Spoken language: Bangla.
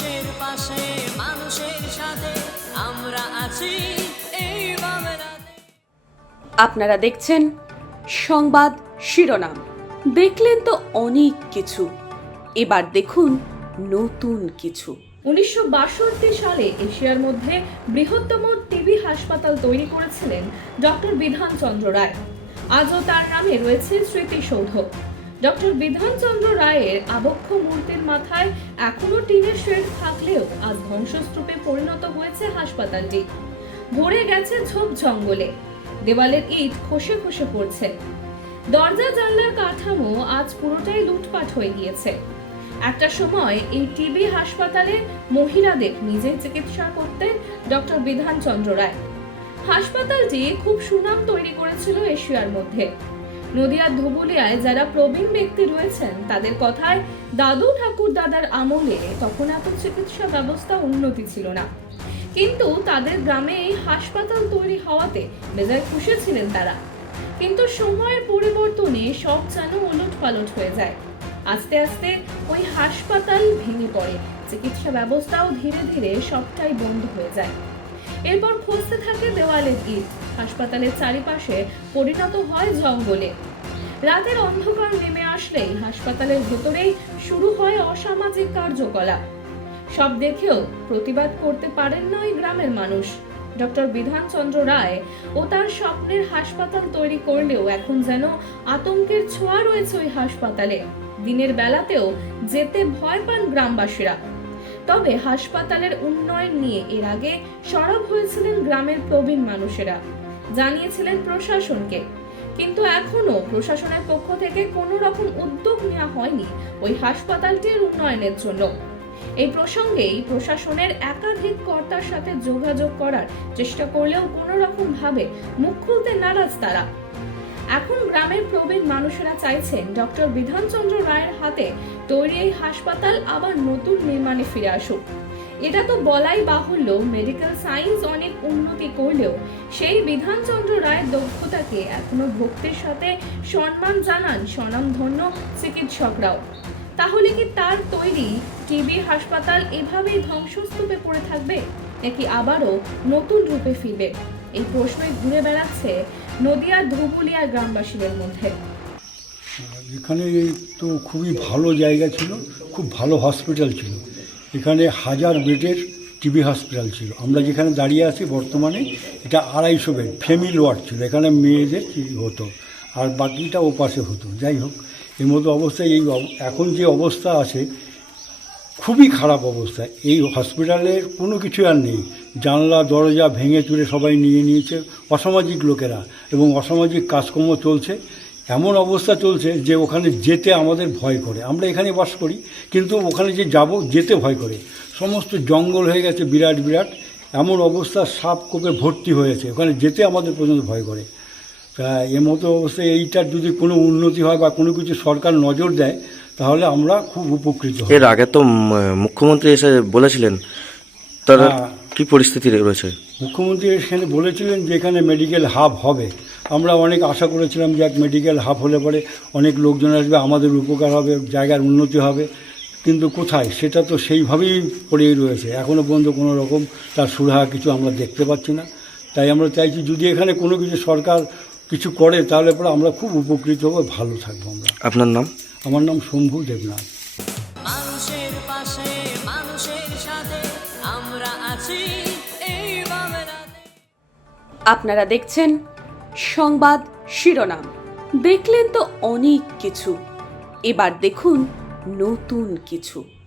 মানুষের পাশে মানুষের সাথে আমরা আছি এই বাংলাতে। আপনারা দেখছেন সংবাদ শিরোনাম। দেখলেন তো অনেক কিছু, এবার দেখুন নতুন কিছু। 1962 সালে এশিয়ার মধ্যে বৃহত্তম টিবি হাসপাতাল তৈরি করেছিলেন ডক্টর বিধানচন্দ্র রায়। আজও তার নামে রয়েছে স্মৃতিসৌধ। ডক্টর বিধানচন্দ্র রায়ের আবক্ষ মূর্তির মাথায় এখনো টিনের শেড থাকলেও আজ ধ্বংসস্তূপে পরিণত হয়েছে হাসপাতালটি। ভরে গেছে ঝোপ জঙ্গলে, দেওয়ালের ইট খসে খসে পড়ছে, দরজা জানলার কাঠামো আজ পুরোটাই লুটপাট হয়ে গিয়েছে। একটা সময় এই টিবি হাসপাতালে মহিলাদের নিজে চিকিৎসা করতেন ডক্টর বিধানচন্দ্র রায়। হাসপাতালটি খুব সুনাম তৈরি করেছিল এশিয়ার মধ্যে। নদিয়ার ধুবুলিয়ায় যারা প্রবীণ ব্যক্তি রয়েছেন তাদের কথায় দাদু ঠাকুর দাদার আমলে তখন এত চিকিৎসা ব্যবস্থা উন্নতি ছিল না, কিন্তু তাদের গ্রামে এই হাসপাতাল তৈরি হওয়াতে বেজায় খুশি ছিলেন তারা। কিন্তু সময়ের পরিবর্তনে সব যেন ওলটপালট হয়ে যায়। আস্তে আস্তে ওই হাসপাতাল ভেঙে পড়ে, চিকিৎসা ব্যবস্থাও ধীরে ধীরে সবটাই বন্ধ হয়ে যায়। এরপর খসতে থাকে দেওয়ালের ইট, হাসপাতালের চারিপাশে পরিণত হয় জঙ্গলে। রাতের অন্ধকার নেমে আসলেই হাসপাতালের ভেতরেই শুরু হয় অসামাজিক কার্যকলাপ। সব দেখেও প্রতিবাদ করতে পারেন না ওই গ্রামের মানুষ। ডক্টর বিধানচন্দ্র রায় ও তার স্বপ্নের হাসপাতাল তৈরি করলেও এখন যেন আতঙ্কের ছোঁয়া রয়েছে ওই হাসপাতালে। দিনের বেলাতেও যেতে ভয় পান গ্রামবাসীরা। তবে হাসপাতালের উন্নয়ন নিয়ে এর আগে সরব হয়েছিলেন গ্রামের প্রবীণ মানুষেরা, জানিয়েছিলেন প্রশাসনকে, কিন্তু এখনো প্রশাসনের পক্ষ থেকে কোনো রকম উদ্যোগ নেওয়া হয়নি ওই হাসপাতালটির উন্নয়নের জন্য। এই প্রসঙ্গেই প্রশাসনের একাধিক কর্তার সাথে যোগাযোগ করার চেষ্টা করলেও কোনো রকম ভাবে মুখ খুলতে নারাজ তারা। এখন গ্রামের প্রবীণ মানুষেরা চাইছেন ডক্টর বিধানচন্দ্র রায়ের হাতে তৈরি এই হাসপাতাল আবার নতুন নির্মাণে ফিরে আসুক। এটা তো বলাই বাহুল্য, মেডিকেল সায়েন্স অনেক উন্নতি করলেও সেই বিধানচন্দ্র রায়ের দক্ষতাকে এখনো ভক্তির সাথে সম্মান জানান স্বনামধন্য চিকিৎসকরাও। তাহলে কি তার তৈরি টিবি হাসপাতাল এভাবেই ধ্বংসস্তূপে পড়ে থাকবে, নাকি আবারও নতুন রূপে ফিরবে? এই প্রশ্নই ঘুরে বেড়াচ্ছে নদিয়ার ধুবুলিয়া গ্রামবাসীদের মধ্যে। এখানে তো খুবই ভালো জায়গা ছিল, খুব ভালো হসপিটাল ছিল। এখানে 1000 বেডের টিবি হসপিটাল ছিল। আমরা যেখানে দাঁড়িয়ে আছি বর্তমানে এটা 250 বেড ফ্যামিলি ওয়ার্ড ছিল। এখানে মেয়েদের হতো আর বাকিটা ওপাশে হতো। যাই হোক, এর মতো অবস্থায় এখন যে অবস্থা আছে খুবই খারাপ অবস্থা। এই হসপিটালের কোনো কিছু আর নেই। জানলা দরজা ভেঙে চুরে সবাই নিয়ে নিয়েছে অসামাজিক লোকেরা, এবং অসামাজিক কাজকর্ম চলছে। এমন অবস্থা চলছে যে ওখানে যেতে আমাদের ভয় করে। আমরা এখানে বাস করি, কিন্তু ওখানে যে যাব যেতে ভয় করে। সমস্ত জঙ্গল হয়ে গেছে বিরাট বিরাট, এমন অবস্থা সাপ কোপে ভর্তি হয়েছে, ওখানে যেতে আমাদের পর্যন্ত ভয় করে। তা এর মতো অবস্থায় এইটার যদি কোনো উন্নতি হয় বা কোনো কিছু সরকার নজর দেয় তাহলে আমরা খুব উপকৃত হব। এর আগে তো মুখ্যমন্ত্রী এসে বলেছিলেন, তার কি পরিস্থিতি রয়েছে? মুখ্যমন্ত্রী এখানে বলেছিলেন যে এখানে মেডিকেল হাব হবে। আমরা অনেক আশা করেছিলাম যে এক মেডিকেল হাব হলে পরে অনেক লোকজন আসবে, আমাদের উপকার হবে, জায়গার উন্নতি হবে। কিন্তু কোথায়, সেটা তো সেইভাবেই পড়েই রয়েছে। এখনও পর্যন্ত কোনো রকম তার সুরাহা কিছু আমরা দেখতে পাচ্ছি না। তাই আমরা চাইছি যদি এখানে কোনো কিছু সরকার কিছু করে তাহলে পরে আমরা খুব উপকৃত হবো, ভালো থাকবো আমরা। আপনার নাম? আমার নাম শম্ভু দেবনাথ। মানুষের পাশে মানুষের সাথে আমরা আছি এই বাংলাতে। আপনারা দেখছেন সংবাদ শিরোনাম। দেখলেন তো অনেক কিছু, এবার দেখুন নতুন কিছু।